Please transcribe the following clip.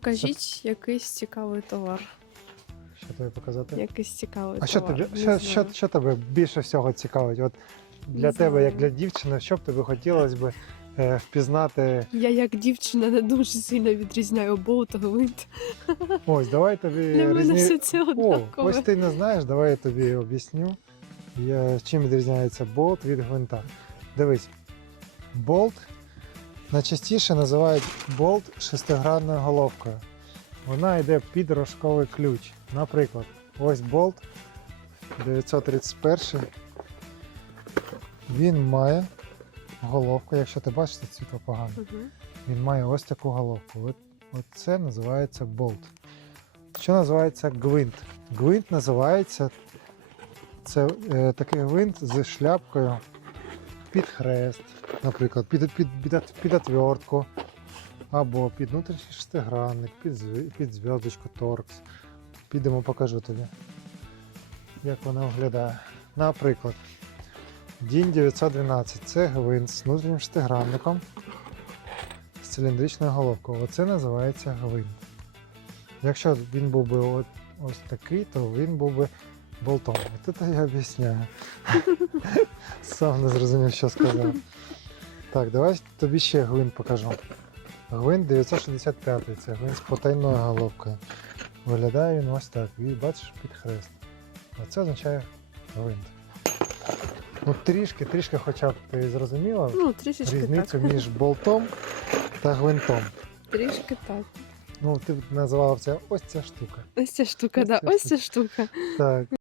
покажіть якийсь цікавий товар. Що тобі показати? Якийсь цікавий А товар. Не що, що, знаю. що тебе більше всього цікавить? От для Не тебе, як для дівчини, що б тобі хотілося б е, впізнати? Я як дівчина не дуже сильно відрізняю болт, гвинт. Ось, давай тобі Для мене все це О, ось ти не знаєш, давай я тобі об'ясню, я, чим відрізняється болт від гвинта. Дивись, болт найчастіше називають болт шестигранною головкою. Вона йде під рожковий ключ. Наприклад, ось болт 931. Він має головку, якщо ти бачиш, це світло погано. Мгм. Він має ось таку головку. От, от це називається болт. Що називається гвинт? Гвинт називається це е, такий гвинт з шляпкою під хрест, наприклад, під, під, під, під отвертку, або під внутрішній шестигранник, під, під зв'язочку торкс. Підемо покажу тобі, як вона виглядає. Наприклад, Дінь 912 це гвинт з внутрішнім шестигранником з циліндричною головкою. Оце називається гвинт. Якщо він був би ось такий, то він був би болтом. Це я об'ясняю. Сам не зрозумів, що сказав. Так, давай тобі ще гвинт покажу. Гвинт 965 це гвинт з потайною головкою. Виглядає він ось так. І бачиш під хрест. Оце означає гвинт. Ну трішки, трішки хоча б ти зрозуміла Ну, трішечки різницю так. між болтом та гвинтом. Трішки так. Ну, ти б називала це ось ця штука. Ось ця штука, Ось да, ця ось ця штука. Так.